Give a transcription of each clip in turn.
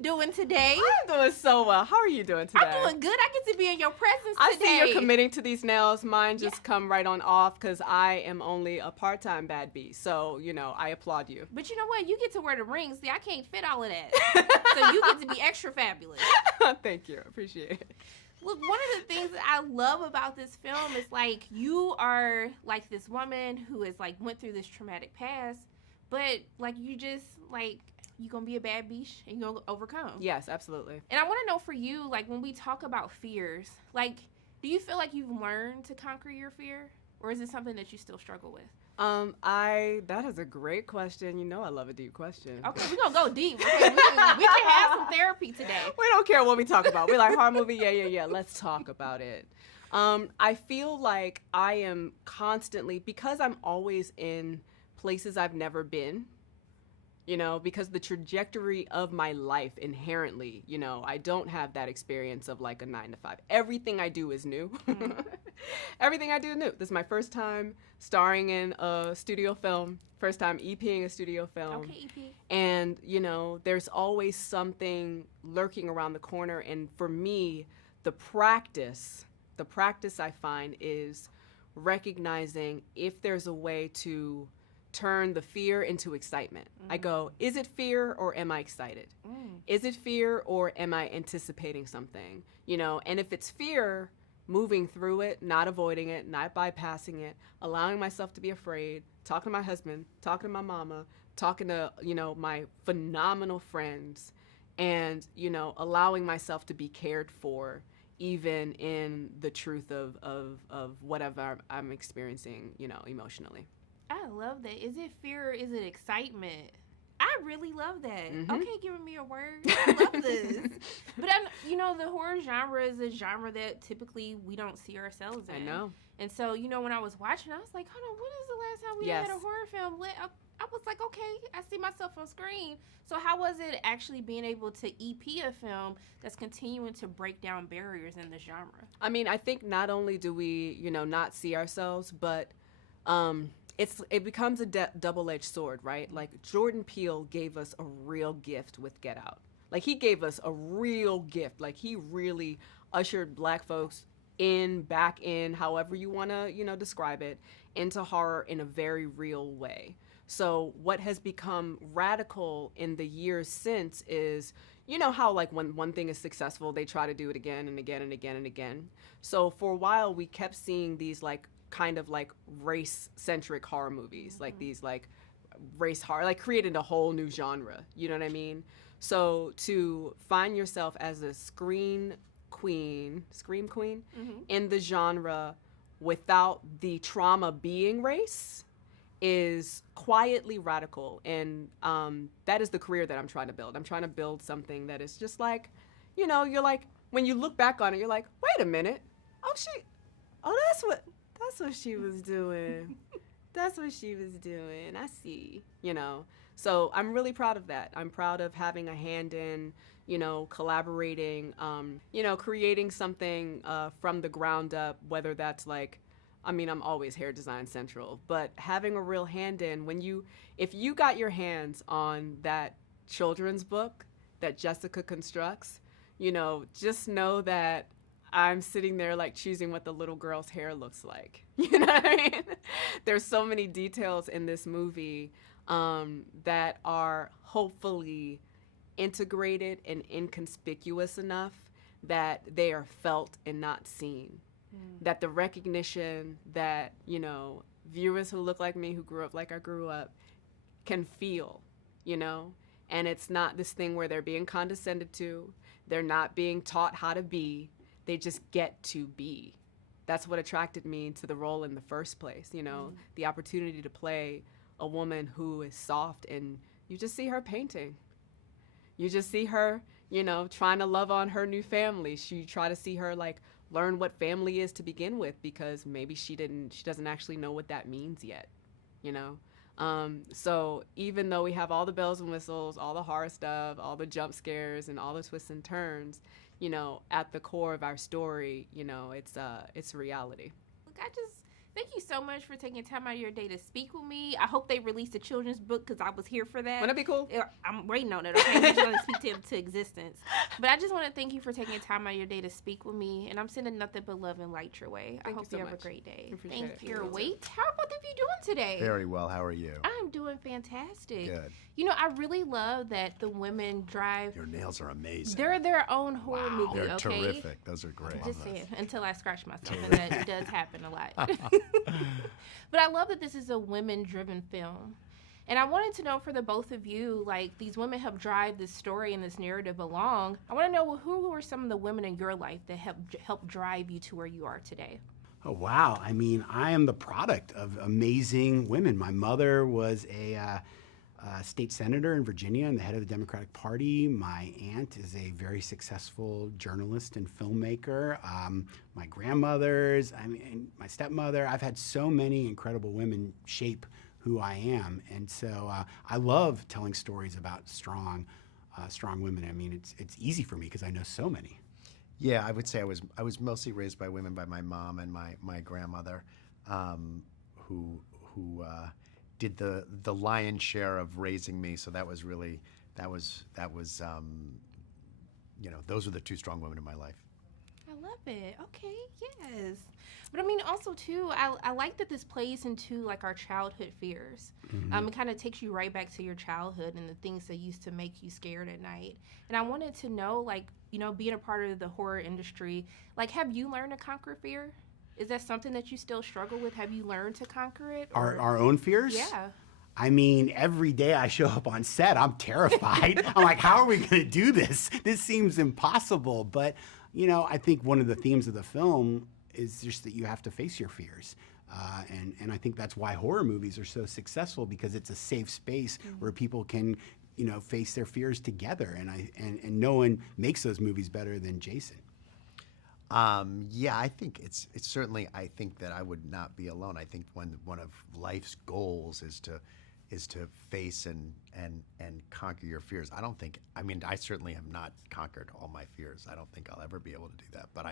you doing today? I'm doing so well. How are you doing today? I'm doing good. I get to be in your presence I today. see you're committing to these nails. Mine just come right on off because I am only a part-time bad bee. So, you know, I applaud you. But you know what? You get to wear the rings. See, I can't fit all of that. So you get to be extra fabulous. Thank you. Appreciate it. Look, one of the things that I love about this film is, like, you are, like, this woman who has, like, went through this traumatic past, but, like, you just, like, you're going to be a bad bitch and you're going to overcome. Yes, absolutely. And I want to know for you, like, when we talk about fears, like, do you feel like you've learned to conquer your fear? Or is it something that you still struggle with? That is a great question. You know I love a deep question. Okay, we're going to go deep. Okay? We can have some therapy today. We don't care what we talk about. We like horror movie. Yeah. Let's talk about it. I feel like I am constantly, because I'm always in places I've never been, you know, because the trajectory of my life inherently, you know, I don't have that experience of like a 9 to 5. Everything I do is new. Everything I do is new. This is my first time starring in a studio film, first time EPing a studio film. Okay, EP. And, you know, there's always something lurking around the corner. And for me, the practice I find is recognizing if there's a way to turn the fear into excitement. I go, is it fear or am I excited? Is it fear or am I anticipating something? You know, and if it's fear, moving through it, not avoiding it, not bypassing it, allowing myself to be afraid, talking to my husband, talking to my mama, talking to, you know, my phenomenal friends, and, you know, allowing myself to be cared for even in the truth of whatever I'm experiencing, you know, emotionally. I love that. Is it fear or is it excitement? I really love that. Mm-hmm. Okay, giving me a word. I love this. But, you know, the horror genre is a genre that typically we don't see ourselves in. I know. And so, you know, when I was watching, I was like, hold on, when is the last time we had a horror film? I was like, okay, I see myself on screen. So how was it actually being able to EP a film that's continuing to break down barriers in the genre? I mean, I think not only do we, you know, not see ourselves, but it becomes a double-edged sword, right? Like, Jordan Peele gave us a real gift with Get Out. Like, he gave us a real gift. Like, he really ushered Black folks back in, however you want to, you know, describe it, into horror in a very real way. So what has become radical in the years since is, you know how, like, when one thing is successful, they try to do it again and again and again and again. So for a while, we kept seeing these, like, kind of like race-centric horror movies, like these like race horror, like created a whole new genre, you know what I mean? So to find yourself as a scream queen in the genre without the trauma being race is quietly radical. And that is the career that I'm trying to build. I'm trying to build something that is just like, you know, you're like, when you look back on it, you're like, wait a minute, that's what she was doing. That's what she was doing. I see, you know. So I'm really proud of that. I'm proud of having a hand in, you know, collaborating, you know, creating something from the ground up, whether that's like, I mean, I'm always hair design central, but having a real hand in if you got your hands on that children's book that Jessica constructs, you know, just know that I'm sitting there like choosing what the little girl's hair looks like. You know what I mean? There's so many details in this movie that are hopefully integrated and inconspicuous enough that they are felt and not seen. That the recognition that, you know, viewers who look like me, who grew up like I grew up, can feel, you know? And it's not this thing where they're being condescended to. They're not being taught how to be. They just get to be. That's what attracted me to the role in the first place, you know, the opportunity to play a woman who is soft, and you just see her painting. You just see her, you know, trying to love on her new family. You try to see her like learn what family is to begin with, because maybe she doesn't actually know what that means yet, you know? So even though we have all the bells and whistles, all the horror stuff, all the jump scares and all the twists and turns, you know, at the core of our story, you know, it's reality. Look, I just Thank you so much for taking time out of your day to speak with me. I hope they release a children's book because I was here for that. Wouldn't that be cool? I'm waiting on it, okay? I'm just going to speak to him to existence. But I just want to thank you for taking time out of your day to speak with me, and I'm sending nothing but love and light your way. I hope you have a great day. Thank you. Wait, how are both of you doing today? Very well. How are you? I'm doing fantastic. Good. You know, I really love that the women drive. Your nails are amazing. They're their own horror movie, They're okay? terrific. Those are great. Just saying, until I scratch myself, and that does happen a lot. But I love that this is a women-driven film. And I wanted to know for the both of you, like, these women help drive this story and this narrative along. I want to know, well, who were some of the women in your life that helped drive you to where you are today? Oh, wow. I mean, I am the product of amazing women. My mother was a state senator in Virginia and the head of the Democratic Party. My aunt is a very successful journalist and filmmaker. My grandmothers, I mean, my stepmother. I've had so many incredible women shape who I am. And so I love telling stories about strong women. I mean, it's easy for me because I know so many. Yeah, I would say I was mostly raised by women, by my mom and my grandmother, who did the lion's share of raising me. So that was really those were the two strong women in my life. I love it. Okay, yes. But I mean, also too, I like that this plays into like our childhood fears. Mm-hmm. It kind of takes you right back to your childhood and the things that used to make you scared at night. And I wanted to know, like, you know, being a part of the horror industry, like, have you learned to conquer fear? Is that something that you still struggle with? Have you learned to conquer it? Our own fears? Yeah. I mean, every day I show up on set, I'm terrified. I'm like, how are we going to do this? This seems impossible. But, you know, I think one of the themes of the film is just that you have to face your fears. And I think that's why horror movies are so successful, because it's a safe space where people can, you know, face their fears together. And no one makes those movies better than Jason. Yeah, I think it's certainly, I think that I would not be alone. I think one of life's goals is to face and conquer your fears. I certainly have not conquered all my fears. I don't think I'll ever be able to do that. But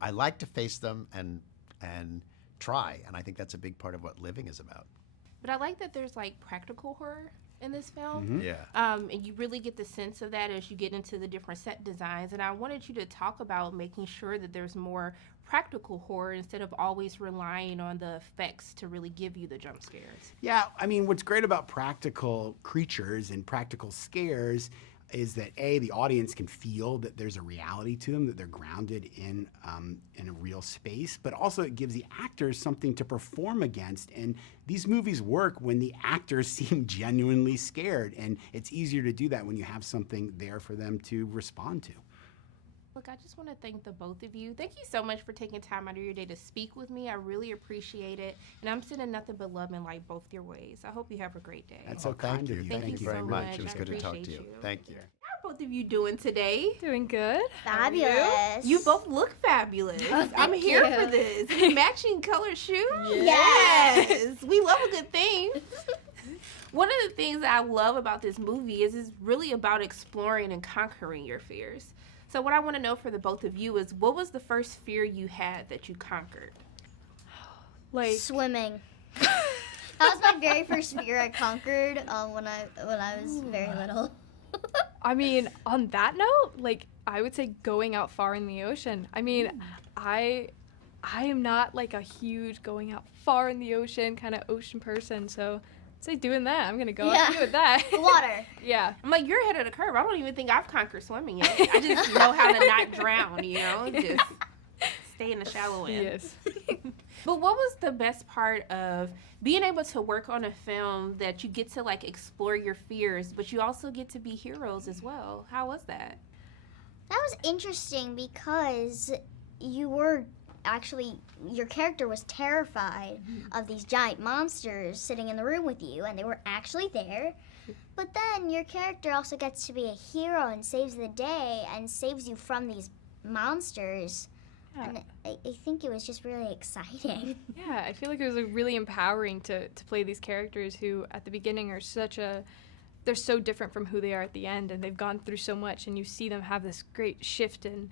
I like to face them and try, and I think that's a big part of what living is about. But I like that there's like practical horror in this film. Mm-hmm. Yeah. And you really get the sense of that as you get into the different set designs. And I wanted you to talk about making sure that there's more practical horror instead of always relying on the effects to really give you the jump scares. Yeah, I mean, what's great about practical creatures and practical scares is that the audience can feel that there's a reality to them, that they're grounded in a real space, but also it gives the actors something to perform against. And these movies work when the actors seem genuinely scared, and it's easier to do that when you have something there for them to respond to. Look, I just want to thank the both of you. Thank you so much for taking time out of your day to speak with me. I really appreciate it. And I'm sending nothing but love and light both your ways. I hope you have a great day. That's so kind of you. Thank you very so much. much. It was I good to talk to appreciate you. you. Thank you. How are both of you doing today? Doing good. Fabulous. You both look fabulous. I'm here for this. Matching color shoes? Yes. We love a good thing. One of the things that I love about this movie is it's really about exploring and conquering your fears. So what I want to know for the both of you is, what was the first fear you had that you conquered? Like Swimming. That was my very first fear I conquered when I was very little. I mean, on that note, like I would say going out far in the ocean. I mean, I am not like a huge going out far in the ocean kind of ocean person, so I'd say doing that. I'm gonna go out and do that. Water. Yeah. I'm like, you're ahead of the curve. I don't even think I've conquered swimming yet. I just know how to not drown, you know? Just stay in the shallow end. Yes. But what was the best part of being able to work on a film that you get to like explore your fears, but you also get to be heroes as well? How was that? That was interesting because your character was terrified of these giant monsters sitting in the room with you, and they were actually there. But then your character also gets to be a hero and saves the day and saves you from these monsters. Yeah. And I think it was just really exciting. Yeah, I feel like it was really empowering to play these characters who at the beginning are they're so different from who they are at the end, and they've gone through so much, and you see them have this great shift in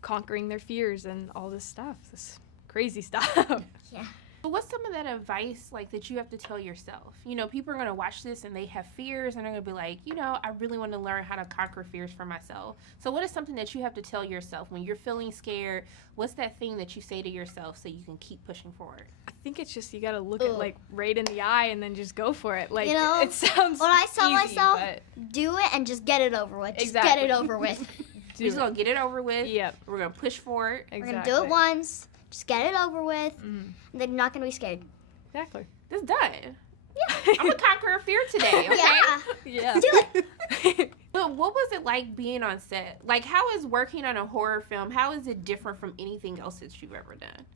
conquering their fears and all this stuff, this crazy stuff. Yeah. But what's some of that advice like that you have to tell yourself? You know, people are going to watch this and they have fears and they're going to be like, you know, I really want to learn how to conquer fears for myself. So what is something that you have to tell yourself when you're feeling scared? What's that thing that you say to yourself so you can keep pushing forward? I think it's just you got to look it like right in the eye and then just go for it. Like, You know, it sounds When I tell easy, myself, but do it and just get it over with. Just Exactly. get it over with. We're just going to get it over with. Yep. We're going to push forward. Exactly. We're going to do it once. Just get it over with. And then you're not going to be scared. Exactly. It's done. Yeah. I'm going to conquer a fear today, okay? Yeah. Yeah. Do it. But what was it like being on set? Like, how is working on a horror film, how is it different from anything else that you've ever done?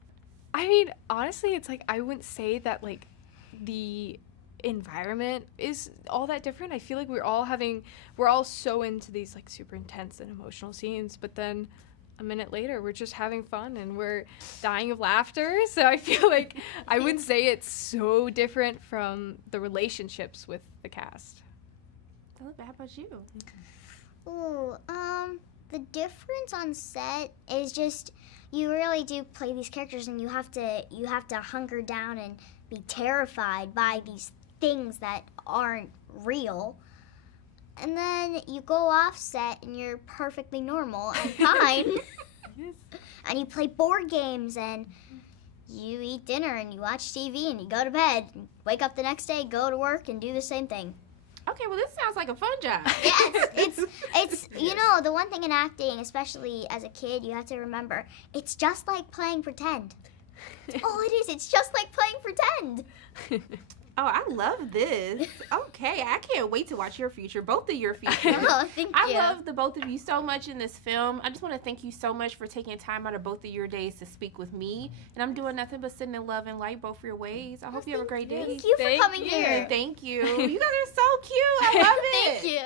I mean, honestly, it's like I wouldn't say that like the environment is all that different. I feel like we're all so into these like super intense and emotional scenes, but then a minute later we're just having fun and we're dying of laughter. So I feel like I wouldn't say it's so different from the relationships with the cast. How about you? Ooh, the difference on set is just you really do play these characters and you have to hunker down and be terrified by these things that aren't real. And then you go off set and you're perfectly normal and fine. And you play board games and you eat dinner and you watch TV and you go to bed and wake up the next day, go to work and do the same thing. Okay, well, this sounds like a fun job. Yeah, it's you know, the one thing in acting, especially as a kid, you have to remember, it's just like playing pretend. That's all it is. It's just like playing pretend. Oh, I love this. Okay, I can't wait to watch your future, both of your futures. Oh, thank I you. love the both of you so much in this film. I just want to thank you so much for taking time out of both of your days to speak with me. And I'm doing nothing but sending love and light both your ways. I hope you have a great day. Thank you for Thank coming you. here. Thank you. You guys are so cute. I love it. Thank you.